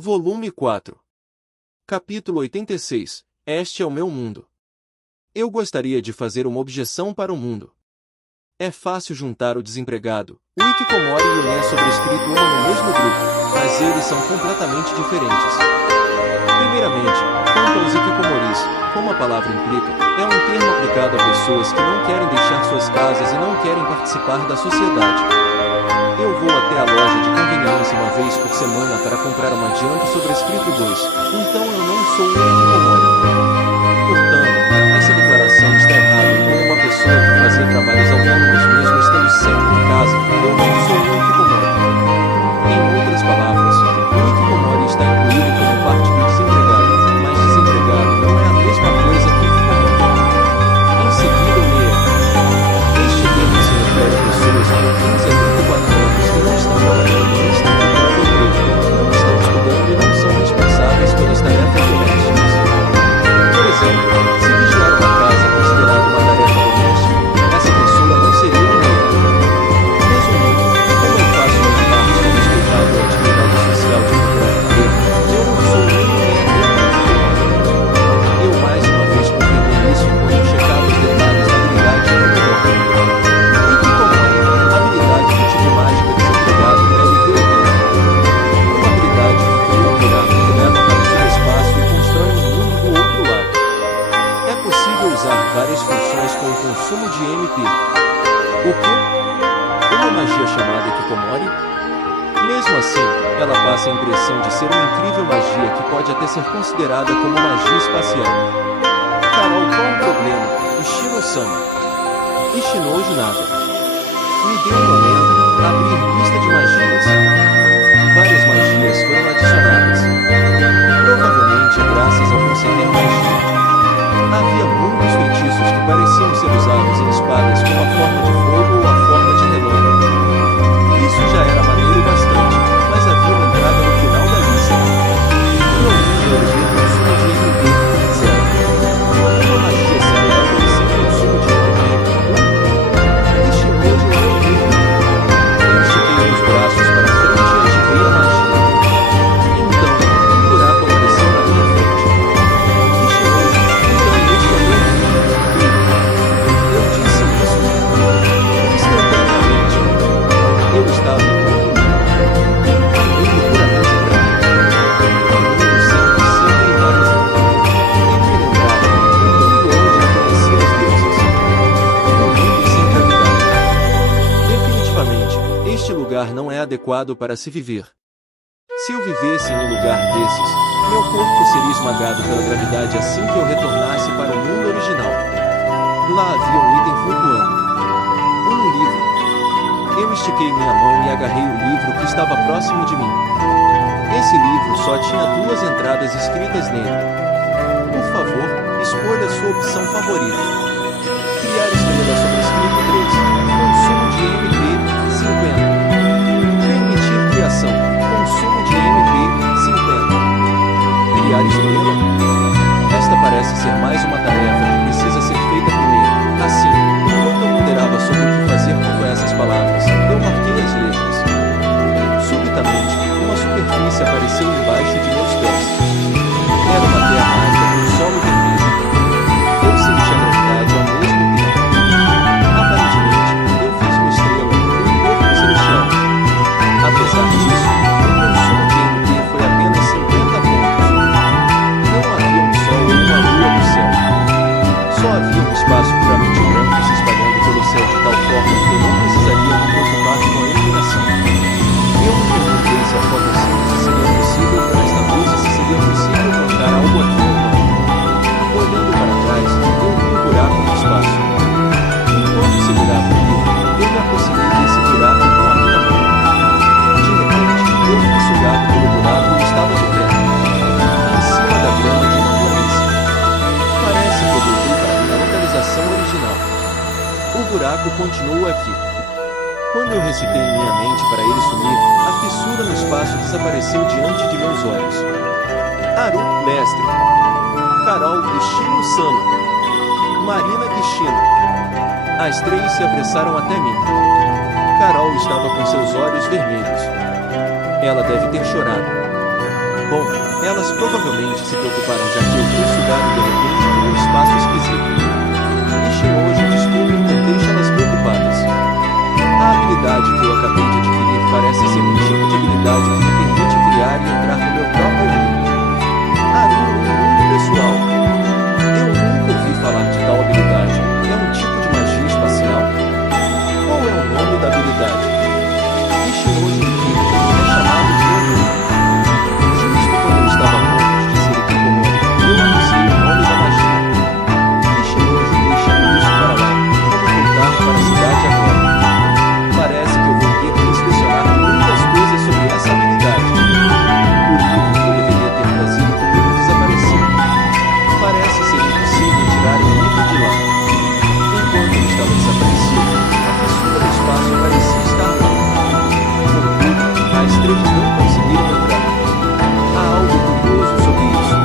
Volume 4. Capítulo 86. Este é o meu mundo. Eu gostaria de fazer uma objeção para o mundo. É fácil juntar o desempregado, o hikikomori e o sobrescrito uma no mesmo grupo, mas eles são completamente diferentes. Primeiramente, quanto aos hikikomoris, como a palavra implica, é um termo aplicado a pessoas que não querem deixar suas casas e não querem participar da sociedade. Eu vou até a loja de conveniência uma vez por semana para comprar uma Django sobrescrito 2, então eu não sou um hikikomori. Portanto, essa declaração está errada e como uma pessoa que fazia trabalhos autônomos mesmo estando sempre em casa, eu não sou um hikikomori. Em outras palavras, o hikikomori está incluído como parte do desempregado, mas desempregado não é a mesma coisa que hikikomori. Em seguida, eu leio. Este termo se refere a pessoas com 15 a 34 anos que não estão trabalhando nem estão procurando emprego, não estão estudando e não são responsáveis pelas tarefas domésticas. Por exemplo, se vigiar uma casa é considerado uma tarefa doméstica, essa pessoa não seria um meia. Resumindo, como eu faço minha parte com respeitável à atividade social de procurar emprego, eu não sou nem um meia nem um hikikomori. Eu mais uma vez confirmei isso quando checava os detalhes da habilidade de hikikomori. Hikikomori, habilidade do tipo mágica desempregado LV80. Uma habilidade que cria um buraco que leva para o subespaço e constrói um mundo do outro lado. É possível usar várias funções com o consumo de MP. O quê? Uma magia chamada Hikikomori? Mesmo assim, ela passa a impressão de ser uma incrível magia que pode até ser considerada como magia espacial. Carol, qual o problema? Ishino-sama. Ishinojo nada. Me dê um momento, abrir lista de magias. Várias magias foram adicionadas. Provavelmente graças ao conceder magia. Havia muitos feitiços que pareciam ser usados em espadas com a forma de fogo ou a forma de relâmpago. Isso já era maneiro bastante, mas havia uma entrada no final da lista. No mundo eu vi consumo de MP, 0. Uma magia célebre sem consumo de MP, 1. Ishinojo não vive. Eu estiquei os braços para frente e ativei a magia. Então, um buraco apareceu na minha frente. Ishinojo, então este é o meu mundo. Eu disse isso instantaneamente. Eu estava em outro mundo. Indo puramente para mim. Um mundo sem piscina e mais. Ele me lembrava um mundo onde eu conhecia as deusas. Um mundo sem gravidade. Definitivamente, este lugar não é adequado para se viver. Se eu vivesse em um lugar desses, meu corpo seria esmagado pela gravidade assim que eu retornasse para o mundo original. Lá havia um item flutuando. Um livro. Eu estiquei minha mão e agarrei o livro que estava próximo de mim. Esse livro só tinha 2 entradas escritas nele. Por favor, escolha sua opção favorita. Criar estrela sobrescrito 3. Consumo de MP, 50. Permitir criação. Consumo de MP, 50. Criar estrela? Esta parece ser mais uma tarefa que precisa ser feita primeiro. Assim, enquanto eu ponderava sobre o que fazer com essas palavras, eu marquei as letras. Subitamente, uma superfície apareceu embaixo de meus pés. Era uma terra árida com solo vermelho. Eu senti a gravidade ao mesmo tempo. Aparentemente, eu fiz uma estrela, um corpo celestial. Apesar disso, o consumo de MP foi apenas 50 pontos. Não havia um sol ou uma lua no céu. Só havia um espaço puramente branco se espalhando pelo céu de tal forma que eu não precisaria me preocupar com a iluminação. Eu me perguntei se a fotossíntese seria possível com esta luz e se seria possível plantar algo aqui ou não. Olhando para trás, eu vi um buraco no espaço. Enquanto segurava o livro, eu me aproximei desse buraco com a minha mão. De repente, eu fui sugado pelo buraco e estava de pé. Em cima da grama de uma planície. Parece que eu voltei para a minha localização original. O buraco continua aqui. Quando eu recitei em minha mente para ele sumir, a fissura no espaço desapareceu diante de meus olhos. Haru, mestre. Carol, Ishino-sama. Marina, Kishino. As 3 se apressaram até mim. Carol estava com seus olhos vermelhos. Ela deve ter chorado. Bom, elas provavelmente se preocuparam já que eu fui sugado de repente por um espaço esquisito. Ishinoji desculpe por deixá-las preocupadas. A habilidade que eu acabei de adquirir parece ser um tipo de habilidade que me permite criar e entrar no meu próprio mundo. Aruno, um mundo pessoal. Eu nunca ouvi falar de tal habilidade. É um tipo de magia espacial? Qual é o nome da habilidade? Ishinoji é chamado de Aruno. Justo quando eu estava longe de ser equipolônico, eu anunciei o nome da magia. Ishinoji deixando isso para lá. Vamos voltar para a cidade agora. Parece que eu vou ter que inspecionar muitas coisas sobre essa habilidade. O livro que eu deveria ter trazido comigo desapareceu. Parece ser impossível tirar o livro de lá. Enquanto ele estava desaparecido, a fissura no espaço parecia estar lá. Contudo, as três não conseguiram entrar. Há algo curioso sobre isso.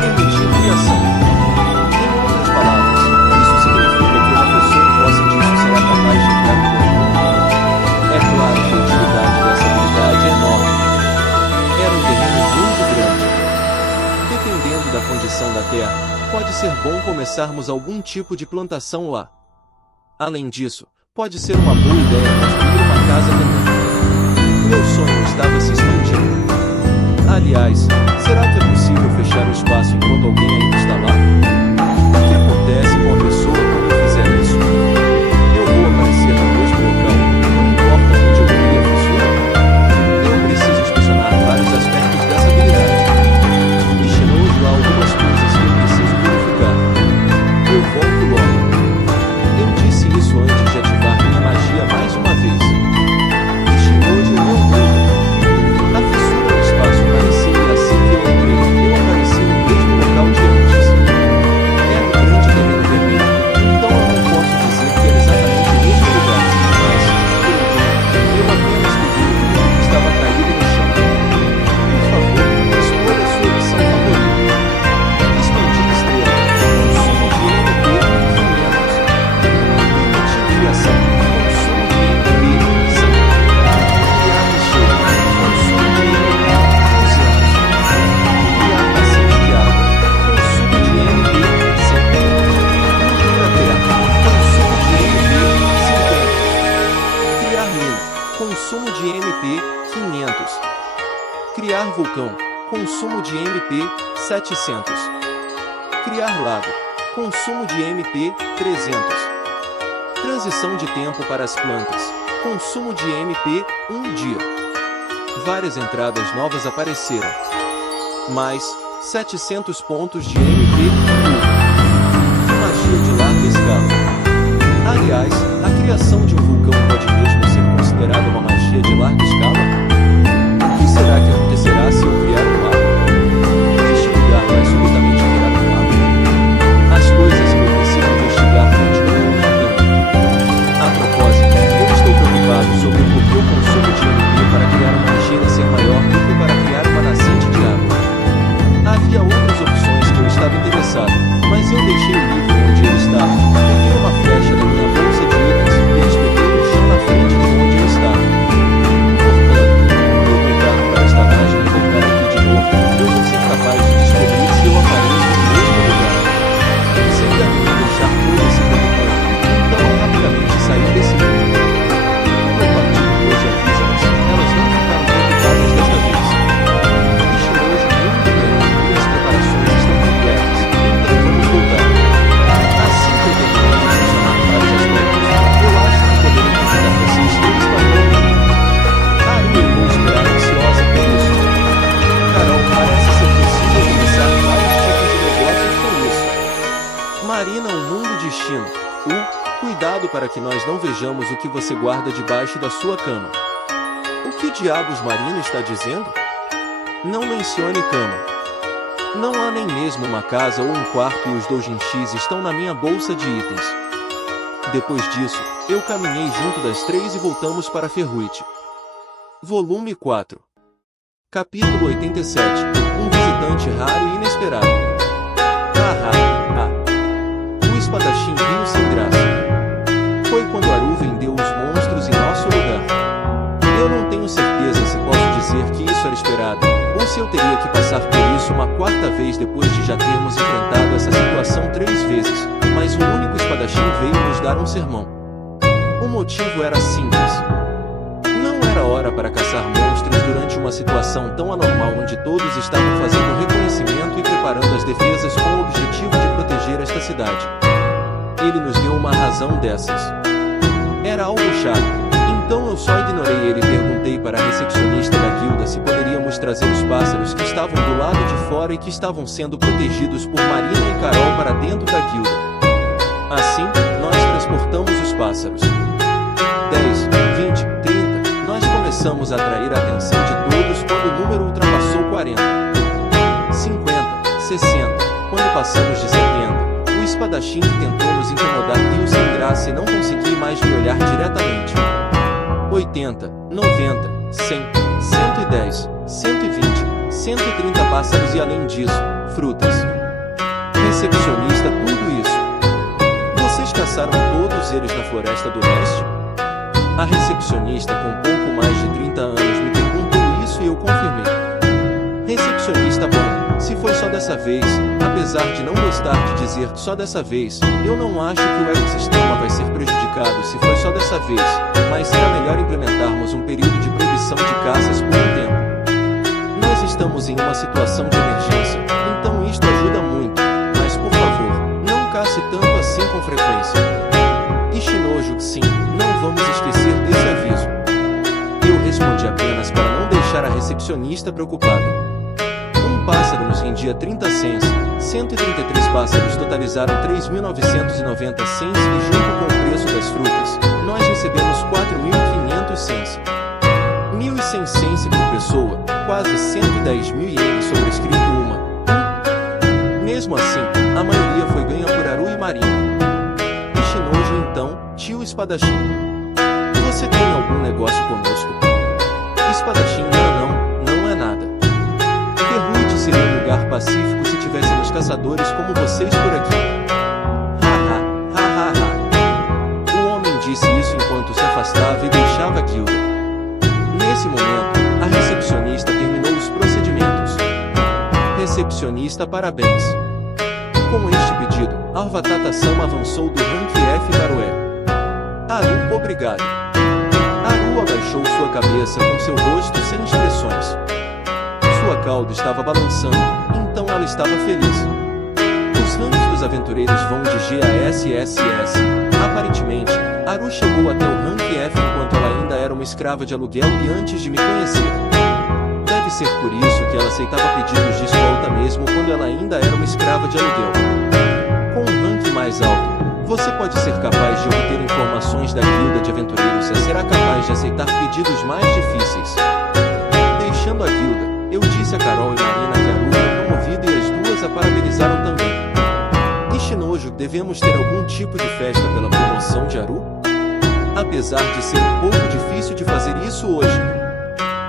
Permitir criação. Em outras palavras, isso significa que uma pessoa em posse disso será capaz de entrar no meu mundo. É claro que a utilidade dessa habilidade é enorme. Era um terreno muito grande. Dependendo da condição da terra, pode ser bom começarmos algum tipo de plantação lá. Além disso, pode ser uma boa ideia construir uma casa também. Meu sonho estava se expandindo. Aliás, será que é possível fechar o espaço enquanto alguém ainda está lá? O que acontece com a pessoa quando eu fizer isso? Eu vou aparecer no mesmo local, não importa onde eu crie a fissura? Eu preciso inspecionar vários aspectos dessa habilidade. Ishinoji, há algumas coisas que eu preciso verificar. Eu volto logo. Eu disse isso antes de ativar minha magia mais uma vez. Ishinoji, o meu mundo. A fissura no espaço parecia e assim que eu entrei, eu apareci no mesmo local de antes. Era um grande terreno vermelho, então eu não posso dizer que era exatamente o mesmo lugar, mas, por enquanto, eu apenas vi um livro que estava caído no chão. Por favor, escolha sua opção favorita. Expandir estrela, consumo de MP 500. Permitir criação, consumo de MP 100. Criar recheio, consumo de MP 200. Criar nascente de água, consumo de MP 100. Nutrir a terra, consumo de MP 50. Criar mina, consumo de MP 500. Criar vulcão, consumo de MP 700. Criar lago, consumo de MP 300. Transição de tempo para as plantas, consumo de MP 1 dia. Várias entradas novas apareceram. Mais 700 pontos de MP 1. Magia de larga escala. Aliás, a criação de um vulcão pode mesmo ser considerada uma magia de larga escala? O que será que acontecerá se eu criar um lago? Este lugar vai subitamente virar um lago. As coisas que eu preciso investigar continuam aumentando. A propósito, eu estou preocupado sobre o porquê o consumo de MP para criar uma enchente ser maior do que para criar uma nascente de água. Havia outras opções que eu estava interessado, mas eu deixei o livro onde ele estava, peguei uma flecha da minha bolsa de itens e espetei no chão na frente de onde eu estava. Portanto, eu voltar para a estalagem e voltar aqui de novo, eu vou ser capaz de descobrir se eu apareço no mesmo lugar. Seria ruim deixar tudo se preocupando, então eu rapidamente saí desse mundo. Como o partido hoje avisa-nos, elas não ficaram preocupadas desta vez. Ishinoji, muito bem, e as preparações estão completas, então vamos voltar. Assim que eu terminar de funcionar vários aspectos, eu acho que poderia convidar vocês todos para o meu mundo. Claro, eu vou esperar ansiosa por isso. Carol, parece ser possível começar vários tipos de negócios com isso. Marina, o mundo de Shino. Cuidado para que nós não vejamos o que você guarda debaixo da sua cama. O que diabos Marina está dizendo? Não mencione cama. Não há nem mesmo uma casa ou um quarto e os doujinshis estão na minha bolsa de itens. Depois disso, eu caminhei junto das três e voltamos para Ferruite. Volume 4. Capítulo 87. Um visitante raro e inesperado. O espadachim riu sem graça. Foi quando Aru vendeu os monstros em nosso lugar. Eu não tenho certeza se posso dizer que isso era esperado. ou se eu teria que passar por isso uma quarta vez depois de já termos enfrentado essa situação 3 vezes, mas um único espadachim veio nos dar um sermão. O motivo era simples. Não era hora para caçar monstros durante uma situação tão anormal onde todos estavam fazendo reconhecimento e preparando as defesas com o objetivo de proteger esta cidade. Ele nos deu uma razão dessas. Era algo chato. Então eu só ignorei ele e perguntei para a recepcionista da guilda se poderíamos trazer os pássaros que estavam do lado de fora e que estavam sendo protegidos por Marina e Carol para dentro da guilda. Assim, nós transportamos os pássaros. 10, 20, 30, nós começamos a atrair a atenção de todos quando o número ultrapassou 40. 50, 60, quando passamos de 70, o espadachim que tentou nos incomodar viu sem graça e não consegui mais me olhar diretamente. 80, 90, 100, 110, 120, 130 pássaros e além disso, frutas. Recepcionista, tudo isso. Vocês caçaram todos eles na Floresta do Leste? A recepcionista com pouco mais de 30 anos me perguntou isso e eu confirmei. Recepcionista, bom, se foi só dessa vez, apesar de não gostar de dizer só dessa vez, eu não acho que o ecossistema vai ser prejudicado se foi só dessa vez, mas será melhor implementarmos um período de proibição de caças por um tempo. Nós estamos em uma situação de emergência, então isto ajuda muito, mas por favor, não caça tanto assim com frequência. Ishinoju, sim, não vamos esquecer desse aviso. Eu respondi apenas para não deixar a recepcionista preocupada. Um pássaro nos rendia 30 cents, 133 pássaros totalizaram 3.990 cents e junto com o preço das frutas, nós recebemos 4.500 cents. 1.100 cents por pessoa, quase 110.000 ienes sobrescrito uma. Mesmo assim, a maioria foi ganha por Aru e Marina. Ishinoju então, tio espadachim. Você tem algum negócio conosco? Espadachim, não é nada. Terruite seria um lugar pacífico se tivéssemos caçadores como vocês por aqui. O homem disse isso enquanto se afastava e deixava a guilda. Nesse momento, a recepcionista terminou os procedimentos. Recepcionista, parabéns. Com este pedido, Arvatata-sama avançou do rank F para o E. Aru, obrigado. Aru abaixou sua cabeça com seu rosto sem expressões. Sua cauda estava balançando, então ela estava feliz. Os ranks dos aventureiros vão de G a SSS. Aparentemente, Aru chegou até o rank F enquanto ela ainda era uma escrava de aluguel e antes de me conhecer. Deve ser por isso que ela aceitava pedidos de escolta mesmo quando ela ainda era uma escrava de aluguel. Com um rank mais alto, você pode ser capaz de obter informações da guilda de aventureiros e será capaz de aceitar pedidos mais difíceis. Deixando a guilda, eu disse a Carol e Marina que Aru foi promovida e as duas a parabenizaram também. Ishinoju, devemos ter algum tipo de festa pela promoção de Aru? Apesar de ser um pouco difícil de fazer isso hoje.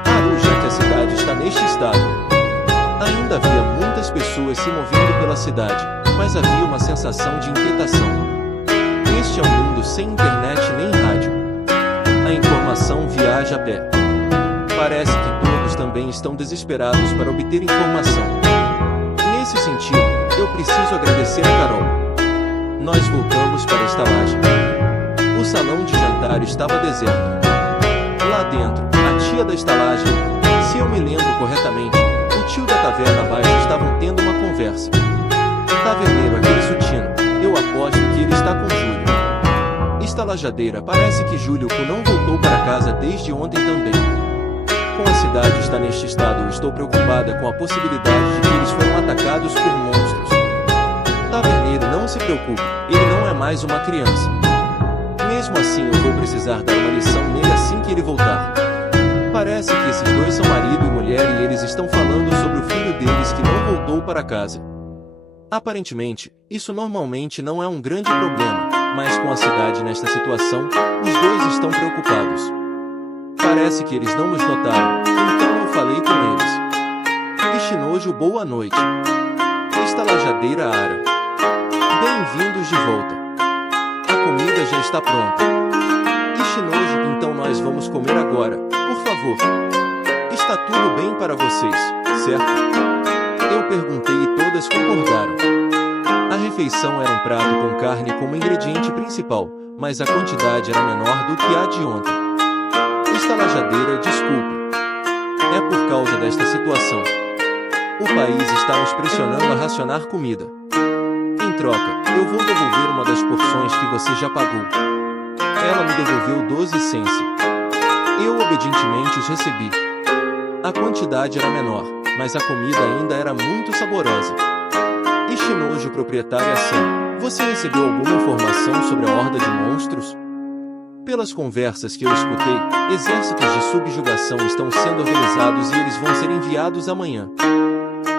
Aru, já que a cidade está neste estado. Ainda havia muitas pessoas se movendo pela cidade, mas havia uma sensação de inquietação. Este é um mundo sem internet nem rádio. A informação viaja a pé. Parece que todos também estão desesperados para obter informação. Nesse sentido, eu preciso agradecer a Carol. Nós voltamos para a estalagem. O salão de jantar estava deserto. Lá dentro, a tia da estalagem, se eu me lembro corretamente, o tio da taverna abaixo estavam tendo uma conversa. Taverneiro, aquele sutino, eu aposto que ele está com Júlio. Estalajadeira, parece que Júlio não voltou para casa desde ontem também. Com a cidade está neste estado, eu estou preocupada com a possibilidade de que eles foram atacados por monstros. Taverneiro, não se preocupe, ele não é mais uma criança. Mesmo assim eu vou precisar dar uma lição nele assim que ele voltar. Parece que esses dois são marido e mulher e eles estão falando sobre o filho deles que não voltou para casa. Aparentemente, isso normalmente não é um grande problema, mas com a cidade nesta situação, os dois estão preocupados. Parece que eles não nos notaram, então eu falei com eles. Ishinoju, boa noite. Estalajadeira Ara. Bem-vindos de volta. A comida já está pronta. Ishinoju, então nós vamos comer agora, por favor. Está tudo bem para vocês? certo? Eu perguntei e todas concordaram. A refeição era um prato com carne como ingrediente principal, mas a quantidade era menor do que a de ontem. Estalajadeira, desculpe. É por causa desta situação. O país está nos pressionando a racionar comida. Em troca, eu vou devolver uma das porções que você já pagou. Ela me devolveu 12 cents. Eu obedientemente os recebi. A quantidade era menor, mas a comida ainda era muito saborosa. Ishinojo, proprietária Sam, você recebeu alguma informação sobre a horda de monstros? Pelas conversas que eu escutei, exércitos de subjugação estão sendo organizados e eles vão ser enviados amanhã.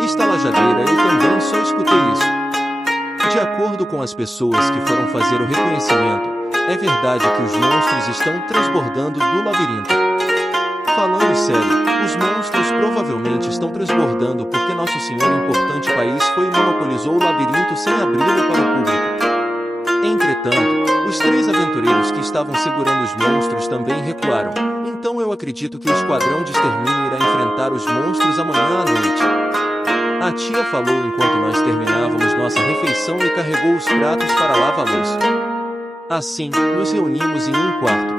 Estalajadeira, eu também só escutei isso. De acordo com as pessoas que foram fazer o reconhecimento, é verdade que os monstros estão transbordando do labirinto. Falando sério, os monstros provavelmente estão transbordando porque nosso senhor importante país foi e monopolizou o labirinto sem abri-lo para o público. Entretanto, os 3 aventureiros que estavam segurando os monstros também recuaram, então eu acredito que o esquadrão de extermínio irá enfrentar os monstros amanhã à noite. A tia falou enquanto nós terminávamos nossa refeição e carregou os pratos para lavar-los. Assim, nos reunimos em um quarto,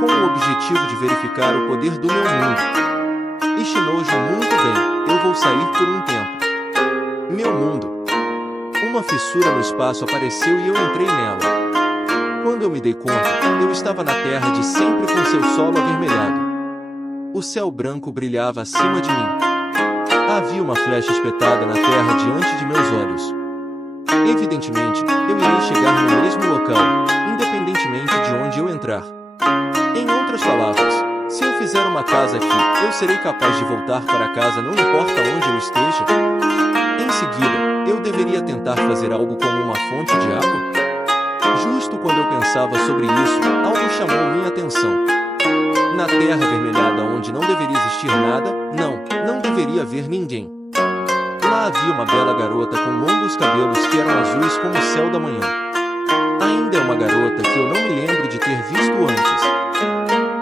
com o objetivo de verificar o poder do meu mundo. Ishinojo, muito bem, eu vou sair por um tempo. Meu mundo. Uma fissura no espaço apareceu e eu entrei nela. Quando eu me dei conta, eu estava na Terra de sempre com seu solo avermelhado. O céu branco brilhava acima de mim. Havia uma flecha espetada na terra diante de meus olhos. Evidentemente, eu irei chegar no mesmo local, independentemente de onde eu entrar. Em outras palavras, se eu fizer uma casa aqui, eu serei capaz de voltar para casa não importa onde eu esteja? Em seguida, eu deveria tentar fazer algo como uma fonte de água? Justo quando eu pensava sobre isso, algo chamou minha atenção. Na terra avermelhada onde não deveria existir nada, não deveria haver ninguém. Lá havia uma bela garota com longos cabelos que eram azuis como o céu da manhã. Ainda é uma garota que eu não me lembro de ter visto antes.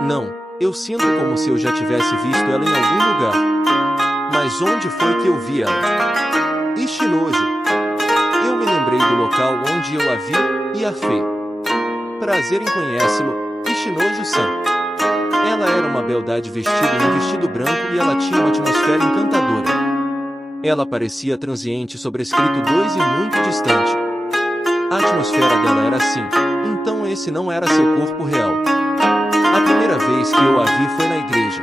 Não, eu sinto como se eu já tivesse visto ela em algum lugar. Mas onde foi que eu vi ela? Ishinojo. Eu me lembrei do local onde eu a vi e a fei. Prazer em conhecê-lo, Ishinojo-san. Ela era uma beldade vestida em um vestido branco e ela tinha uma atmosfera encantadora. Ela parecia transiente sobre escrito 2 e muito distante. A atmosfera dela era assim, então esse não era seu corpo real. A primeira vez que eu a vi foi na igreja.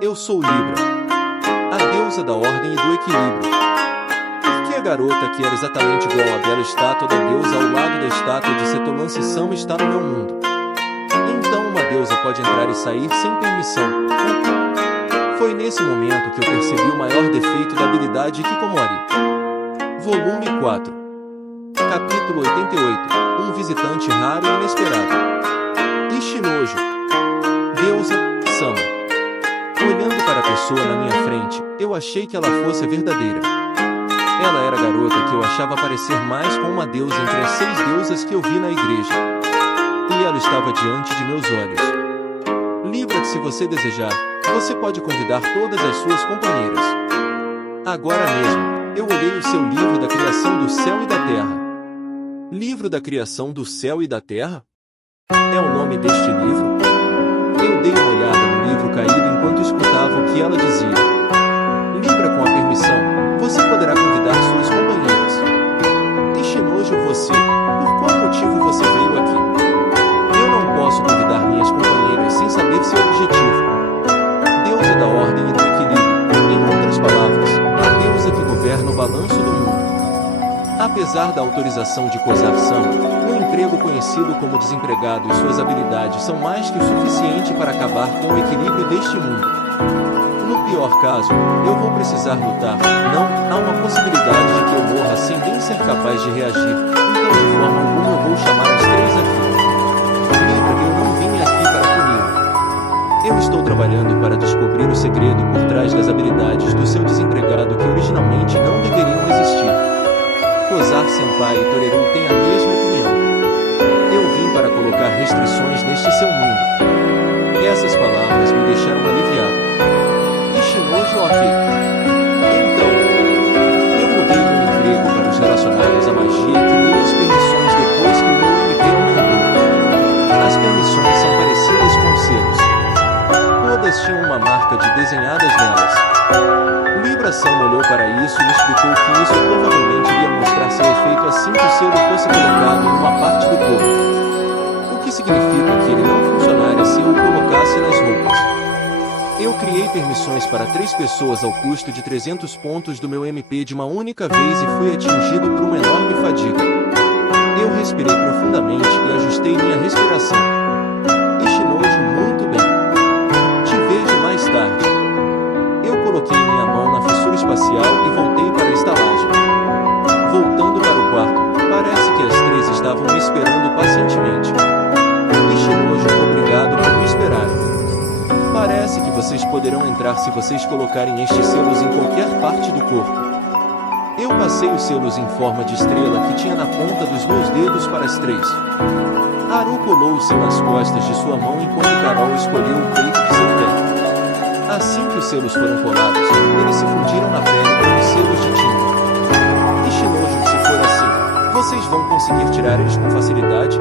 Eu sou Libra, a deusa da ordem e do equilíbrio. Por que a garota que era exatamente igual à bela estátua da deusa ao lado da estátua de Setolanche-sama está no meu mundo? Então uma deusa pode entrar e sair sem permissão. Foi nesse momento que eu percebi o maior defeito da habilidade Hikikomori. Volume 4. Capítulo 88. Um visitante raro e inesperado. Ishinojo. Deusa, Sama. Olhando para a pessoa na minha frente, eu achei que ela fosse a verdadeira. Ela era a garota que eu achava parecer mais com uma deusa entre as 6 deusas que eu vi na igreja. E ela estava diante de meus olhos. Livra-te se você desejar, você pode convidar todas as suas companheiras. Agora mesmo, eu olhei o seu livro da criação do céu e da terra. Livro da criação do céu e da terra? É o nome deste livro? Eu dei uma olhada no livro caído enquanto escutava o que ela dizia. Libra, com a permissão, você poderá convidar suas companheiras. Ishinojo, você, por qual motivo você veio aqui? Eu não posso convidar minhas companheiras sem saber seu objetivo. Deusa da ordem e do equilíbrio, em outras palavras, a deusa que governa o balanço do mundo. Apesar da autorização de Kozar-sama, um emprego conhecido como desempregado e suas habilidades são mais que o suficiente para acabar com o equilíbrio deste mundo. No pior caso, eu vou precisar lutar. Não, há uma possibilidade de que eu morra sem nem ser capaz de reagir, então de forma alguma eu vou chamar as 3 aqui. Lembra que eu não vim aqui para puni-lo. Eu estou trabalhando para descobrir o segredo por trás das habilidades do seu desempregado que originalmente não deveriam existir. Kozar-senpai e Toreru têm a mesma opinião. Eu vim para colocar restrições neste seu mundo. Essas palavras me deixaram aliviado. Ishinojo, ok. para isso e me explicou que isso provavelmente iria mostrar seu efeito assim que o selo fosse colocado em uma parte do corpo. O que significa que ele não funcionaria se eu o colocasse nas roupas. Eu criei permissões para 3 pessoas ao custo de 300 pontos do meu MP de uma única vez e fui atingido por uma enorme fadiga. Eu respirei profundamente e ajustei minha respiração. Ishinoju, muito bem. Te vejo mais tarde. Eu coloquei minha mão na fissura espacial e voltei para a estalagem. Voltando para o quarto, parece que as 3 estavam me esperando pacientemente. Ishinoju, obrigado por me esperarem. Parece que vocês poderão entrar se vocês colocarem estes selos em qualquer parte do corpo. Eu passei os selos em forma de estrela que tinha na ponta dos meus dedos para as 3. Haru colou o selo nas costas de sua mão enquanto Carol escolheu o peito de seu pé. Assim que os selos foram colados, eles se fundiram na pele como selos de tinta. Ishinoju, se for assim, vocês vão conseguir tirar eles com facilidade?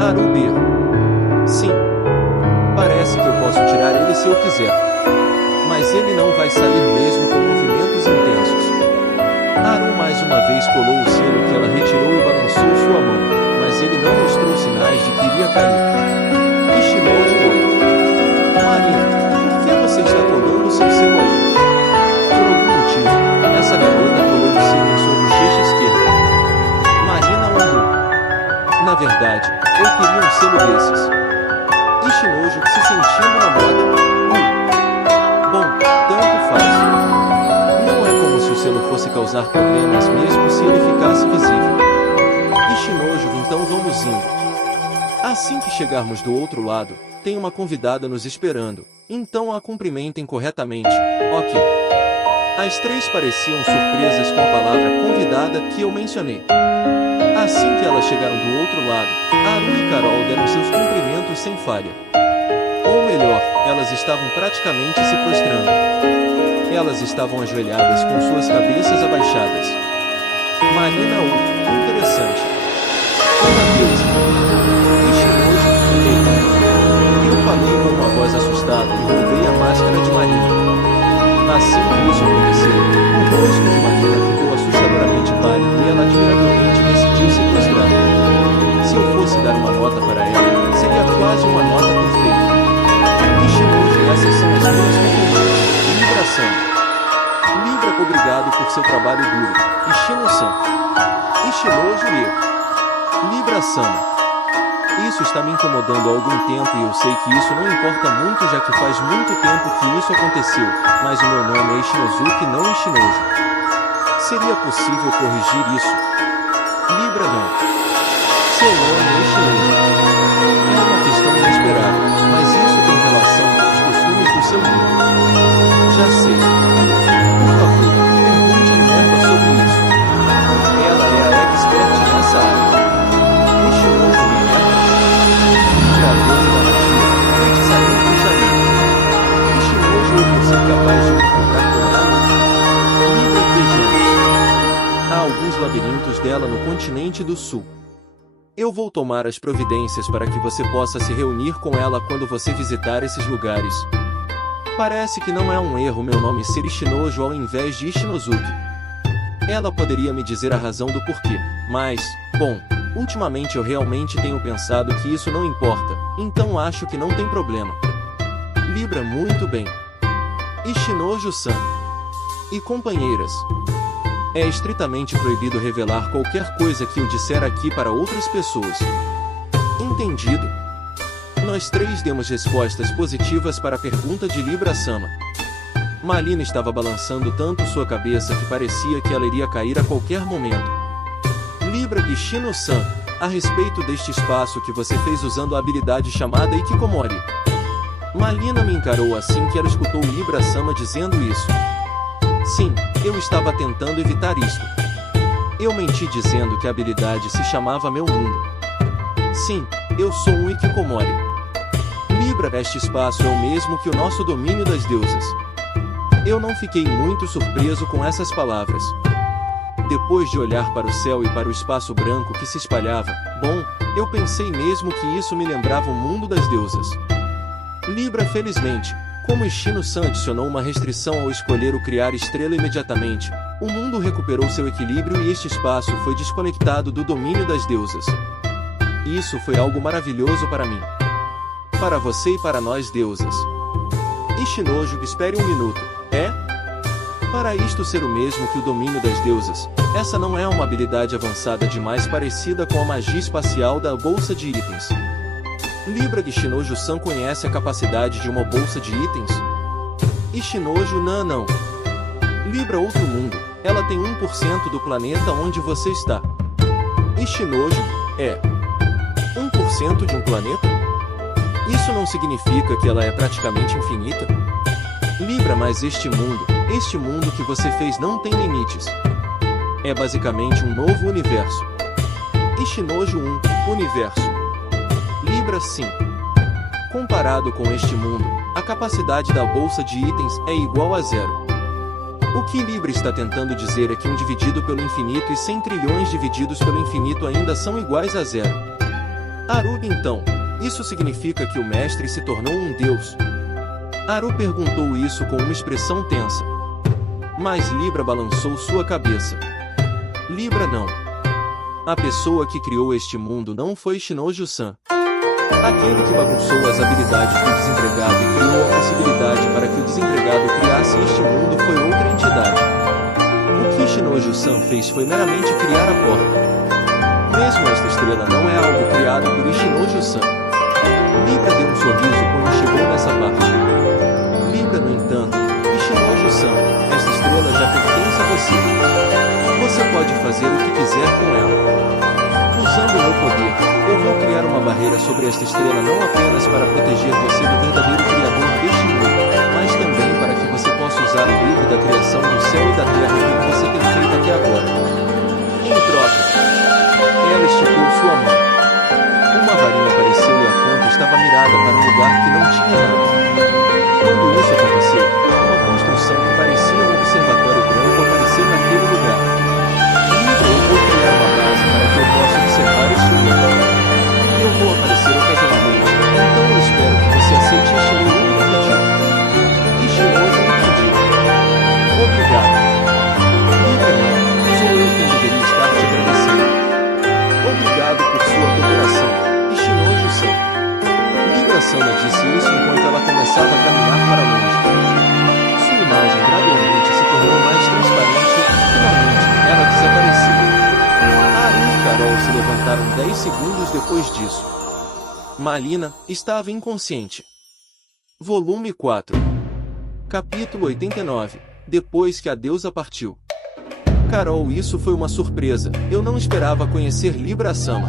Haru berra. Sim. Parece que eu posso tirar ele se eu quiser. Mas ele não vai sair mesmo com movimentos intensos. Haru mais uma vez colou o selo que ela retirou e balançou sua mão, mas ele não mostrou sinais de que iria cair. Ishinoju, Marina, por que você está colando seu selo aí? Por algum motivo, essa garota colou o selo em sua bochecha esquerda. Marina olhou. Na verdade, eu queria um selo desses. Ishinoju, se sentindo na moda. Bom, tanto faz. Não é como se o selo fosse causar problemas mesmo se ele ficasse visível. Ishinoju, então vamos indo. Assim que chegarmos do outro lado, tem uma convidada nos esperando, então a cumprimentem corretamente, ok. As 3 pareciam surpresas com a palavra convidada que eu mencionei. Assim que elas chegaram do outro lado, Haru e Carol deram seus cumprimentos sem falha. Ou melhor, elas estavam praticamente se prostrando. Elas estavam ajoelhadas com suas cabeças abaixadas. Marina ou, interessante. Uma deusa. Ishinoju, eu falei com uma voz assustada e roubei a máscara de Marina. Assim que isso aconteceu, o rosto de Marina ficou assustadoramente pálido e ela admiravelmente decidiu se prostrar. Se eu fosse dar uma nota para ela, seria quase uma nota perfeita. Ishinoju, essas são as minhas conclusões. Libra-san. Libra, obrigado por seu trabalho duro. Ishino-san. Ishinoju e Libra-san. Isso está me incomodando há algum tempo e eu sei que isso não importa muito já que faz muito tempo que isso aconteceu, mas o meu nome é Ishinozuki, não Ishinoju. Seria possível corrigir isso? Libra não. Seu nome é Ishinoju. É uma questão inesperada, mas isso tem relação com os costumes do seu mundo. Já sei. Por favor, pergunte-me Eva sobre isso. Ela é a expert nessa área. Ishinoju a deusa da magia, feitiçaria do chaveiro. Ishinoju, você é capaz de me encontrar com ela? Libra, vejamos. Há alguns labirintos dela no continente do sul. Eu vou tomar as providências para que você possa se reunir com ela quando você visitar esses lugares. Parece que não é um erro meu nome ser Ishinoju ao invés de Ishinozuki. Ela poderia me dizer a razão do porquê, mas, bom, ultimamente eu realmente tenho pensado que isso não importa, então acho que não tem problema. Libra, muito bem. Ishinoju-san. E companheiras. É estritamente proibido revelar qualquer coisa que eu disser aqui para outras pessoas. Entendido? Nós 3 demos respostas positivas para a pergunta de Libra-sama. Marina estava balançando tanto sua cabeça que parecia que ela iria cair a qualquer momento. Libra Ishino-san, a respeito deste espaço que você fez usando a habilidade chamada Ikikomori. Marina me encarou assim que ela escutou Libra-sama dizendo isso. Sim, eu estava tentando evitar isto. Eu menti dizendo que a habilidade se chamava Meu Mundo. Sim, eu sou um Ikikomori. Libra, este espaço é o mesmo que o nosso domínio das deusas. Eu não fiquei muito surpreso com essas palavras. Depois de olhar para o céu e para o espaço branco que se espalhava, bom, eu pensei mesmo que isso me lembrava o mundo das deusas. Libra, felizmente, Como Ishino-san adicionou uma restrição ao escolher o criar estrela imediatamente, o mundo recuperou seu equilíbrio e este espaço foi desconectado do domínio das deusas. Isso foi algo maravilhoso para mim. Para você e para nós deusas. Ishinojo, espere um minuto. Para isto ser o mesmo que o domínio das deusas, essa não é uma habilidade avançada demais parecida com a magia espacial da bolsa de itens. Libra Ishinojo-san conhece a capacidade de uma bolsa de itens? Ishinojo não. Libra outro mundo, ela tem 1% do planeta onde você está. Ishinojo, 1% de um planeta? Isso não significa que ela é praticamente infinita? Libra, mas este mundo que você fez não tem limites. É basicamente um novo universo. Ishinojo 1, universo. Libra sim. Comparado com este mundo, a capacidade da bolsa de itens é igual a 0. O que Libra está tentando dizer é que 1 dividido pelo infinito e 100 trilhões divididos pelo infinito ainda são iguais a 0. Aru, então, isso significa que o mestre se tornou um deus? Aru perguntou isso com uma expressão tensa. Mas Libra balançou sua cabeça. Libra não. A pessoa que criou este mundo não foi Ishinojo-san. Aquele que bagunçou as habilidades do desempregado e criou a possibilidade para que o desempregado criasse este mundo foi outra entidade. O que Ishinojo-san fez foi meramente criar a porta. Mesmo esta estrela não é algo criado por Ishinojo-san. Libra deu um sorriso quando chegou nessa parte. Libra, no entanto, Ishinojo-san, esta estrela já pertence a você. Você pode fazer o que quiser com ela. Usando o meu poder, eu vou criar uma barreira sobre esta estrela não apenas para proteger você do verdadeiro criador deste mundo, mas também para que você possa usar o livro da criação do céu e da terra como você tem feito até agora. Em troca, ela esticou sua mão. Uma varinha apareceu e a conta estava mirada para um lugar que não tinha nada. Quando isso aconteceu, uma construção que parecia um observatório branco apareceu naquele lugar. Eu vou criar uma base para que eu possa observar este lugar. Eu vou aparecer ocasionalmente, então eu espero que você aceite este meu único pedido. Ishinojo pedido. Obrigado. Libra, sou eu quem deveria estar te agradecendo. Obrigado por sua cooperação, Ishinojo-san. Libra-sama disse isso enquanto ela começava a caminhar para longe. Sua imagem gradualmente se tornou mais transparente e, finalmente, ela desapareceu. Aru e Carol se levantaram 10 segundos depois disso. Malina estava inconsciente. Volume 4. Capítulo 89. Depois que a deusa partiu. Carol, isso foi uma surpresa. Eu não esperava conhecer Libra-sama.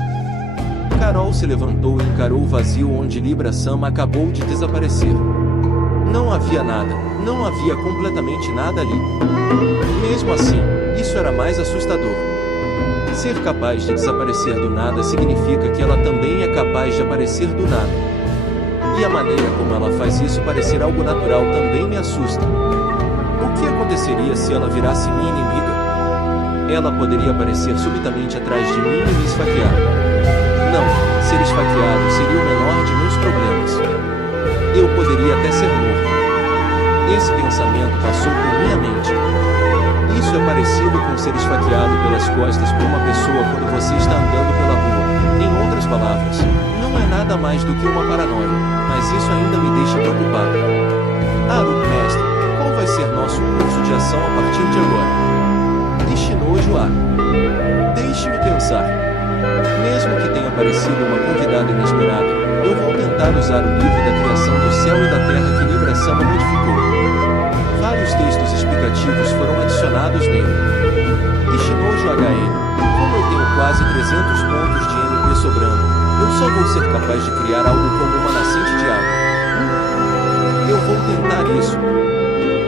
Carol se levantou e encarou o vazio onde Libra-sama acabou de desaparecer. Não havia nada. Não havia completamente nada ali. Mesmo assim, isso era mais assustador. Ser capaz de desaparecer do nada significa que ela também é capaz de aparecer do nada. E a maneira como ela faz isso parecer algo natural também me assusta. O que aconteceria se ela virasse minha inimiga? Ela poderia aparecer subitamente atrás de mim e me esfaquear. Não, ser esfaqueado seria o menor de meus problemas. Eu poderia até ser morto. Esse pensamento passou por minha mente. Isso é parecido com ser esfaqueado pelas costas por uma pessoa quando você está andando pela rua. Em outras palavras, não é nada mais do que uma paranoia, mas isso ainda me deixa preocupado. Aru, mestre, qual vai ser nosso curso de ação a partir de agora? Ishinojo Aru. Deixe-me pensar. Mesmo que tenha aparecido uma convidada inesperada, eu vou tentar usar o livro da criação do céu e da terra que Libra-sama modificou. Vários textos explicativos foram adicionados nele. Ishinojo HN. Como eu tenho quase 300 pontos de MP sobrando, eu só vou ser capaz de criar algo como uma nascente de água. Eu vou tentar isso.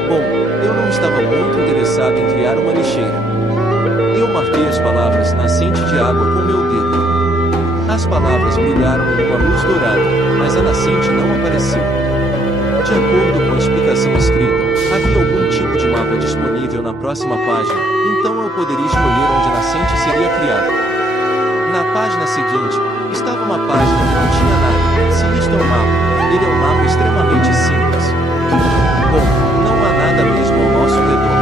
Bom, eu não estava muito interessado em criar uma lixeira. Eu marquei as palavras nascente de água com meu dedo. As palavras brilharam em uma luz dourada, mas a nascente não apareceu. De acordo com a explicação escrita, havia algum tipo de mapa disponível na próxima página, então eu poderia escolher onde a nascente seria criada. Na página seguinte, estava uma página que não tinha nada. Se isto é um mapa, ele é um mapa extremamente simples. Bom, não há nada mesmo ao nosso redor.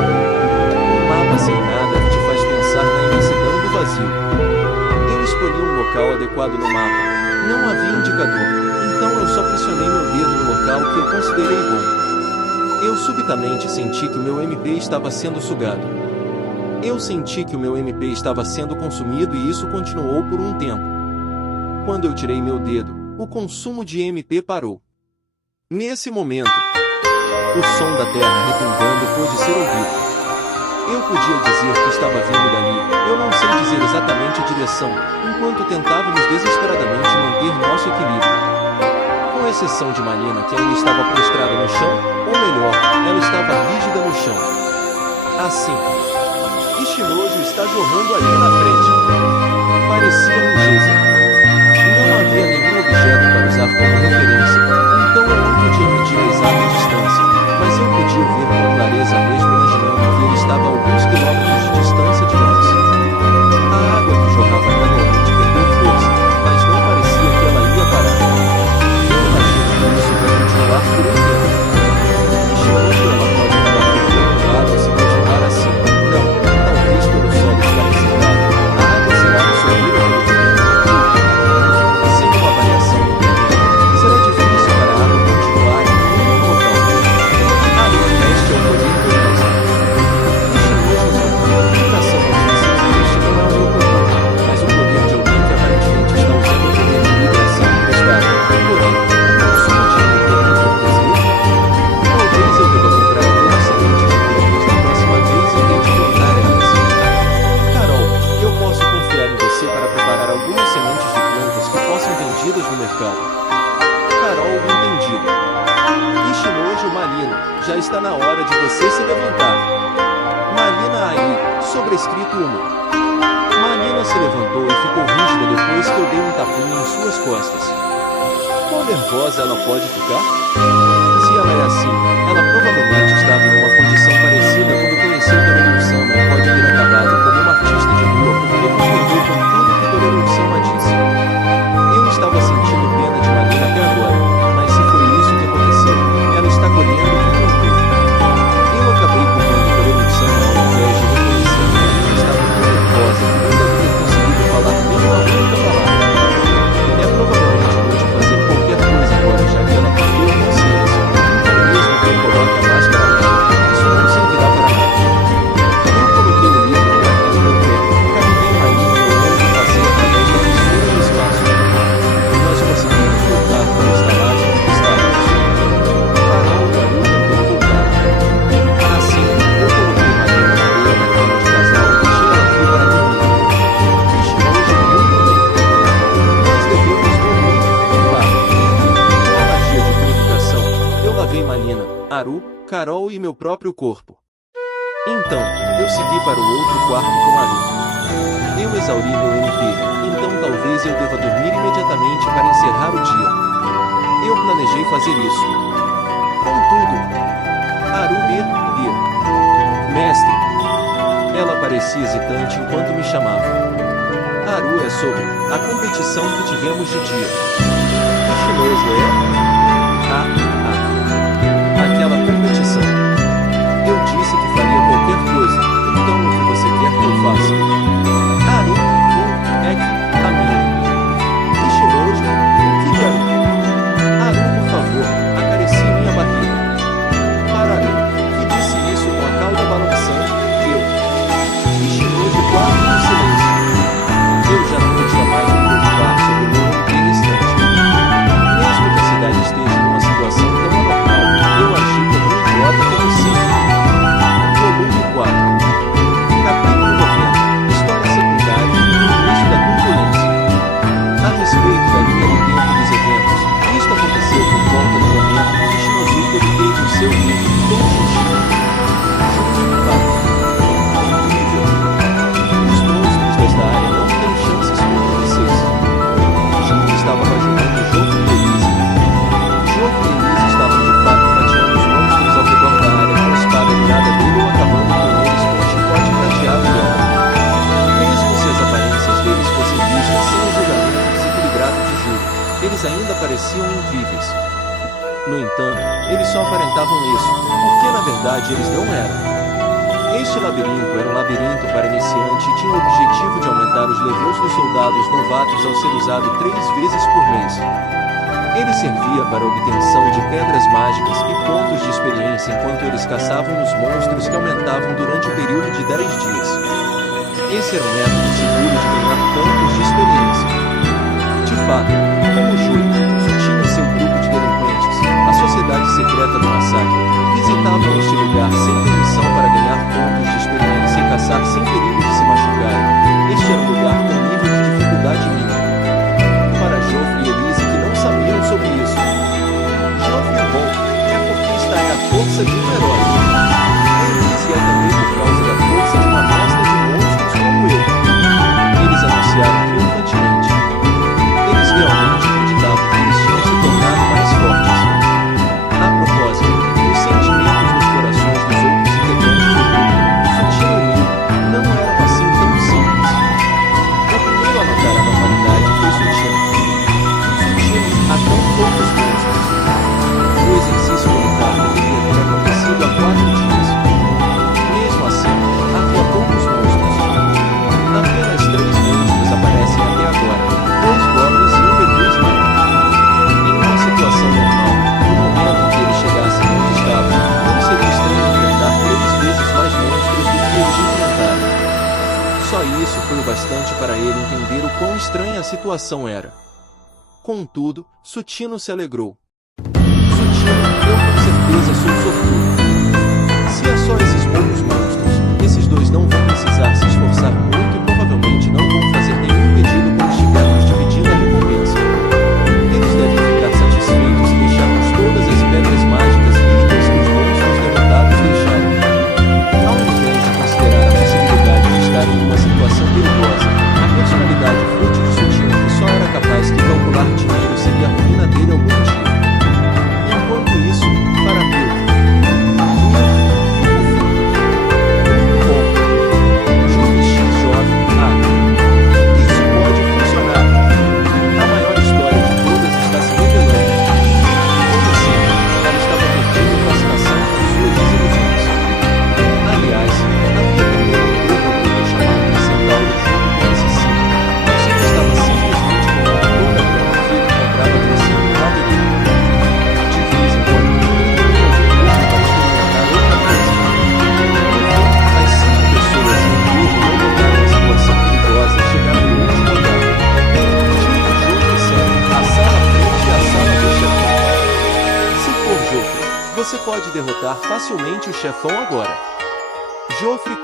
Um mapa sem nada te faz pensar na imensidão do vazio. Eu escolhi um local adequado no mapa. Não havia indicador, então eu só pressionei meu dedo no local que eu considerei bom. Eu subitamente senti que o meu MP estava sendo sugado. Eu senti que o meu MP estava sendo consumido e isso continuou por um tempo. Quando eu tirei meu dedo, o consumo de MP parou. Nesse momento, o som da terra retumbando pôde ser ouvido. Eu podia dizer que estava vindo dali, eu não sei dizer exatamente a direção, enquanto tentávamos desesperadamente manter nosso equilíbrio. Com exceção de Malina, que ainda estava prostrada no chão, ou melhor, ela estava rígida no chão. Assim. Ishinojo está jorrando ali na frente. Parecia um geyser. Não havia nenhum objeto para usar como referência, então eu não podia medir a exata distância, mas eu podia ver com clareza mesmo imaginando que ele estava a alguns quilômetros de distância de nós. A água que jorrava gradualmente perdeu força, mas não parecia que ela ia parar. Eu imagino que isso vai continuar por um tempo. Ishinojo, ela pode acabar ficando do lado se continuar assim. Não, talvez pelo solo estar secado, a água será absorvida pelo vento. Sem uma variação do vento, será difícil para a água continuar em um único local. Este é o poder do mestre. Ishinojo não, a comunicação disse que este não é o meu poder, mas o poder de alguém que aparentemente está usando o poder de liberação emprestado. Porém, o consumo de água tem que acontecer? Talvez eu deva comprar algumas sementes de plantas da próxima vez e tente plantar elas. Carol, eu posso confiar em você para preparar algumas sementes de plantas que possam vendidas no mercado. Carol, entendido. Ishinojo, Malina, já está na hora de você se levantar. Malina aí, sobrescrito 1. Malina se levantou e ficou rígida depois que eu dei um tapinha em suas costas. Quão nervosa ela pode ficar? Se ela é assim, ela provavelmente estava em uma condição parecida quando conheceu Torero-sama e pode ter acabado como uma artista de rua porque concordou com tudo que Torero-sama disse. Eu estava sentindo pena de Malina até agora, mas se foi isso que aconteceu, ela está colhendo o que plantou. Eu acabei culpando Torero-sama ao invés de reconhecer que Malina estava tão nervosa que não deve ter conseguido falar nem uma única palavra. É provavelmente inútil fazer qualquer coisa agora, já que ela perdeu a consciência. Então mesmo que eu coloque a máscara nela, isso não servirá para nada. Eu coloquei o livro perto do meu pé, carreguei Malina e olhando o passeio através da fissura no espaço. Nós conseguimos voltar para a estalagem em que estávamos. Carol e Haru tentou voltar. Assim, eu coloquei Malina na areia da cama de casal e deixei ela aqui para dormir. Ishinojo, muito bem. Nós devemos dormir, claro. Com a magia de purificação, eu lavei Malina, Haru, Carol e meu próprio corpo. Então, eu segui para o outro quarto com Haru. Eu exauri meu MP, então talvez eu deva dormir imediatamente para encerrar o dia. Eu planejei fazer isso. Contudo, Haru mestre. Ela parecia hesitante enquanto me chamava. Haru é sobre a competição que tivemos de dia. Ishinojo é? Aquela competição. Eu disse que faria qualquer coisa, então o que você quer que eu faça? Haru, é que, a minha. Ishinojo, o que quero? Haru, por favor, acaricie minha barriga. Para Haru, que disse isso com a cauda balançando, eu. Ishinojo, guarde o silêncio. Eu já não podia mais me preocupar sobre o meu MP restante. Mesmo que a cidade esteja em uma situação aparentavam isso, porque na verdade eles não eram. Este labirinto era um labirinto para iniciante e tinha o objetivo de aumentar os levels dos soldados novatos ao ser usado 3 vezes por mês. Ele servia para a obtenção de pedras mágicas e pontos de experiência enquanto eles caçavam os monstros que aumentavam durante o período de 10 dias. Esse era um método seguro de ganhar pontos de experiência. De fato, como Júlio, Sutino e seu grupo de delinquentes, a sociedade secreta do massacre, visitavam este lugar sem permissão para ganhar pontos de experiência e caçar sem perigo de se machucarem. Este era um lugar com nível de dificuldade mínimo. Para Joffrey e Elise que não sabiam sobre isso. Joffrey é bom, é porque está aí a força de um herói. Elise é também por causa da força de uma mestra de monstros como eu. Eles anunciaram triunfantemente. Eles realmente acreditavam que eles tinham se tornado mais fortes. A propósito, os sentimentos nos corações dos outros integrantes do grupo, Sutino e Will, não eram assim tão simples. O primeiro a notar a normalidade foi Sutino. Sutino, há tão poucos monstros. O exercício militar deveria ter acontecido há 4 dias. Mesmo assim, havia poucos monstros. Apenas 3 monstros aparecem até agora, 2 goblins e 1 bebusman. Em uma situação normal, no momento em que eles chegassem onde estavam, não seria estranho enfrentar 3 vezes mais monstros do que eles enfrentaram. Só isso foi o bastante para ele entender o quão estranha a situação era. Contudo, Sutino se alegrou. Sutino, eu com certeza sou sortudo. Se é só esses poucos monstros, esses 2 não vão precisar se esforçar muito e provavelmente não vão fazer nenhum pedido quando estivermos dividindo a recompensa. Eles devem ficar satisfeitos e deixarmos todas as pedras mágicas ricas que os monstros derrotados deixaram. Ao invés de considerar a possibilidade de estar em uma situação perigosa, a personalidade fútil de Sutino que só era capaz de calcular dinheiro seria a ruína dele algum dia. Enquanto isso, para Bill, isso pode funcionar. A maior história de todas está se revelando. Como assim? Ela estava perdendo fascinação com suas desilusões. Aliás, havia também um grupo chamado de Centauro junto com esse sim. Mas ele estava simplesmente com uma toda grande que ele encontrava crescendo no labirinto. De vez em quando, ele queria ouvir música para experimentar outra coisa. As 5 pessoas em um grupo não notaram a situação perigosa e chegaram no último andar. Joffrey segue a sala à frente e a sala do chefão. Se for Joffrey, você pode derrotar facilmente o chefão agora. Joffrey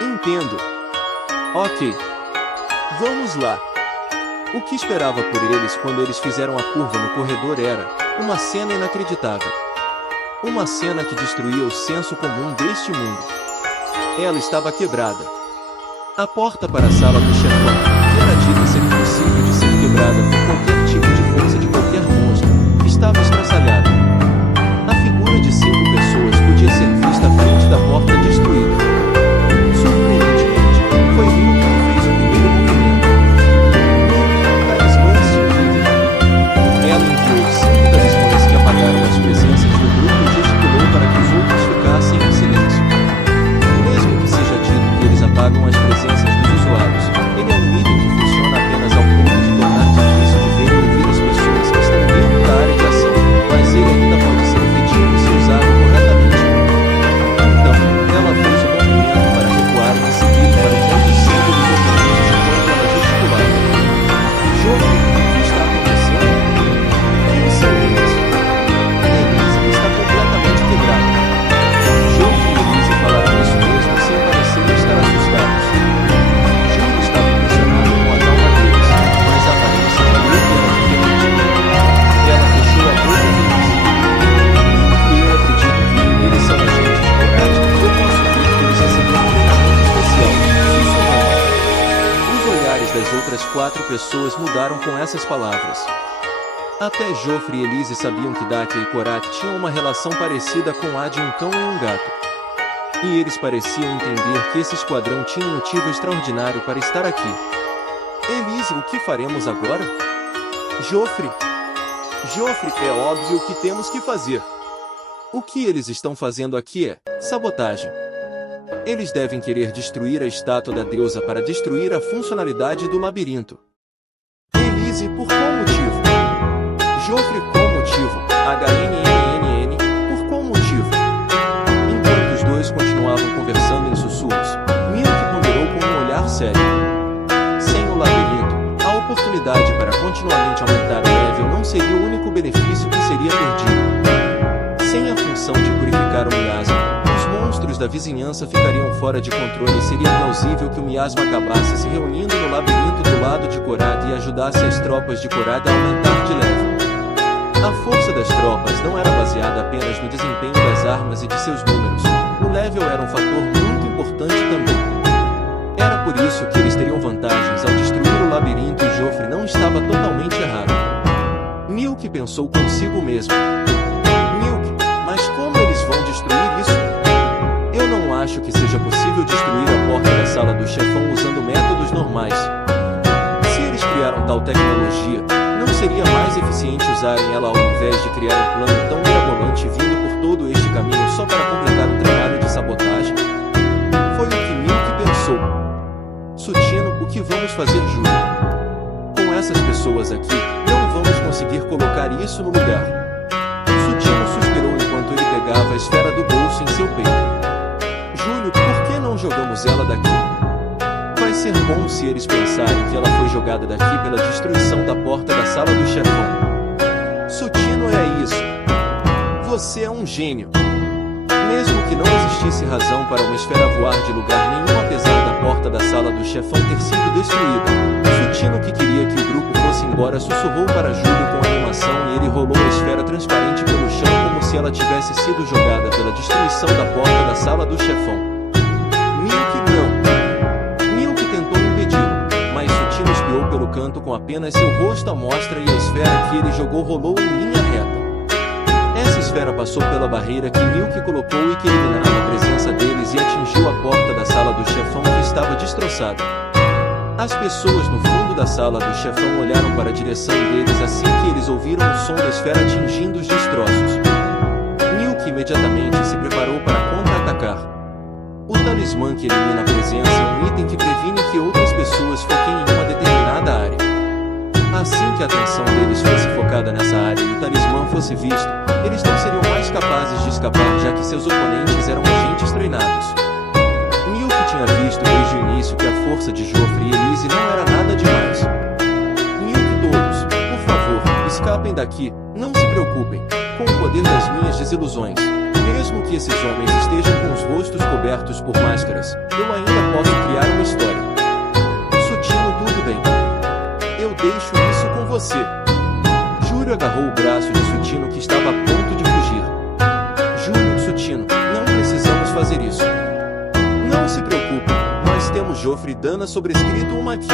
Entendo. Ok. Vamos lá. O que esperava por eles quando eles fizeram a curva no corredor era uma cena inacreditável. Uma cena que destruía o senso comum deste mundo. Ela estava quebrada. A porta para a sala do chefão, que era dita ser impossível de ser quebrada por qualquer tipo de força de qualquer monstro, estava estraçalhada. A figura de 5 pessoas podia ser vista à frente da porta destruída. Surpreendentemente, foi Will que fez o primeiro movimento. Talismãs de vida. Ela enviou 5 talismãs que apagaram as presenças do grupo e gesticulou para que os outros ficassem em silêncio. Mesmo que seja dito que eles apagam as presenças dos usuários, ele é um item que funciona apenas ao ponto de tornar difícil de ver e ouvir as pessoas que estão dentro da área de ação, mas ele ainda pode ser efetivo se usado corretamente. Então, ela fez o movimento para recuar e seguir para o ponto cego dos oponentes enquanto ela gesticulava. Joffrey, o que está acontecendo? Em silêncio. Elise está completamente quebrada. Joffrey e Elise falaram isso mesmo sem parecerem estar assustados. Júlio estava impressionado com a calma deles, mas a aparência de Luke era diferente. Ela fechou a boca deles. E eu acredito que eles são agentes de coragem e eu posso ver que eles receberam um treinamento especial. Sussurrando. Os olhares das outras 4 pessoas mudaram com essas palavras. Até Joffrey e Elise sabiam que Dakia e Korak tinham uma relação parecida com a de um cão e um gato. E eles pareciam entender que esse esquadrão tinha um motivo extraordinário para estar aqui. Elise, o que faremos agora? Joffrey, é óbvio o que temos que fazer. O que eles estão fazendo aqui é sabotagem. Eles devem querer destruir a estátua da deusa para destruir a funcionalidade do labirinto. Elise, por qual motivo? Joffre, qual motivo? HNNNN, por qual motivo? Enquanto os dois continuavam conversando em sussurros, Milk ponderou com um olhar sério. Sem o labirinto, a oportunidade para continuamente aumentar o level não seria o único benefício que seria perdido. Sem a função de purificar o miasma, os monstros da vizinhança ficariam fora de controle e seria plausível que o miasma acabasse se reunindo no labirinto do lado de Korad e ajudasse as tropas de Korad a aumentar de level. A força das tropas não era baseada apenas no desempenho das armas e de seus números. O level era um fator muito importante também. Era por isso que eles teriam vantagens ao destruir o labirinto e Joffre não estava totalmente errado. Milk pensou consigo mesmo. Milk, mas como eles vão destruir isso? Eu não acho que seja possível destruir a porta da sala do chefão usando métodos normais. Se eles criaram tal tecnologia, não seria mais eficiente usarem ela ao invés de criar um plano tão mirabolante vindo por todo este caminho só para completar um trabalho de sabotagem? Foi o que Milk pensou. Sutino, o que vamos fazer, Júlio? Com essas pessoas aqui, não vamos conseguir colocar isso no lugar. Sutino suspirou enquanto ele pegava a esfera do bolso em seu peito. Júlio, por que não jogamos ela daqui? Vai ser bom se eles pensarem que ela foi jogada daqui pela destruição da porta da sala do chefão. Sutino, é isso. Você é um gênio. Mesmo que não existisse razão para uma esfera voar de lugar nenhum apesar da porta da sala do chefão ter sido destruída, Sutino, que queria que o grupo fosse embora, sussurrou para Júlio com animação e ele rolou a esfera transparente pelo chão como se ela tivesse sido jogada pela destruição da porta da sala do chefão. Milk, não. Milk tentou impedi-lo, mas Sutino espiou pelo canto com apenas seu rosto à mostra e a esfera que ele jogou rolou em linha reta. Essa esfera passou pela barreira que Milk colocou e que eliminava a presença deles e atingiu a porta da sala do chefão que estava destroçada. As pessoas no fundo da sala do chefão olharam para a direção deles assim que eles ouviram o som da esfera atingindo os destroços. Milk imediatamente se preparou para contra-atacar. O talismã que elimina a presença é um item que previne que outras pessoas foquem em uma determinada área. Assim que a atenção deles fosse focada nessa área e o talismã fosse visto, eles não seriam mais capazes de escapar já que seus oponentes eram agentes treinados. Milk tinha visto desde o início que a força de Joffre e Elise não era nada demais. Milk, todos, por favor, escapem daqui, não se preocupem, com o poder das minhas desilusões. Mesmo que esses homens estejam com os rostos cobertos por máscaras, eu ainda posso criar uma história. Sutino, tudo bem. Eu deixo isso com você. Júlio agarrou o braço de Sutino que estava a ponto de fugir. Júlio, Sutino, não precisamos fazer isso. Não se preocupe, nós temos Joffre e Dana sobrescrito uma aqui.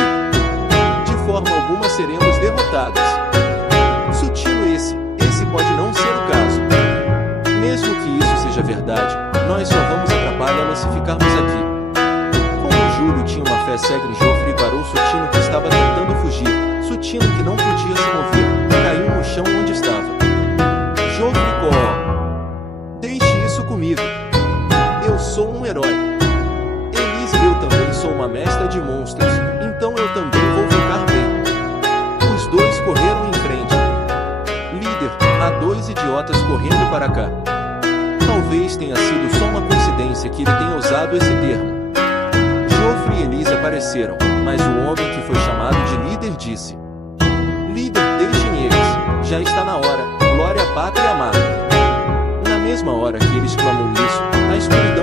De forma alguma seremos derrotadas. Sutino, esse pode não ser o caso. Mesmo que isso seja verdade, nós só vamos atrapalhá-la se ficarmos aqui. Como Júlio tinha uma fé cega em Joffre e parou Sutino que estava tentando fugir, Sutino, que não podia se mover, caiu no chão onde estava. Joffre, deixe isso comigo. Eu sou um herói. Elise, eu também sou uma mestra de monstros, então eu também vou ficar bem. Os dois correram em frente. Líder, há dois idiotas correndo para cá. Talvez tenha sido só uma coincidência que ele tenha usado esse termo. Joffre e Elise apareceram, mas o homem que foi chamado de líder disse: Líder, deixem eles, já está na hora, glória à pátria amada. Na mesma hora que ele exclamou isso, a escuridão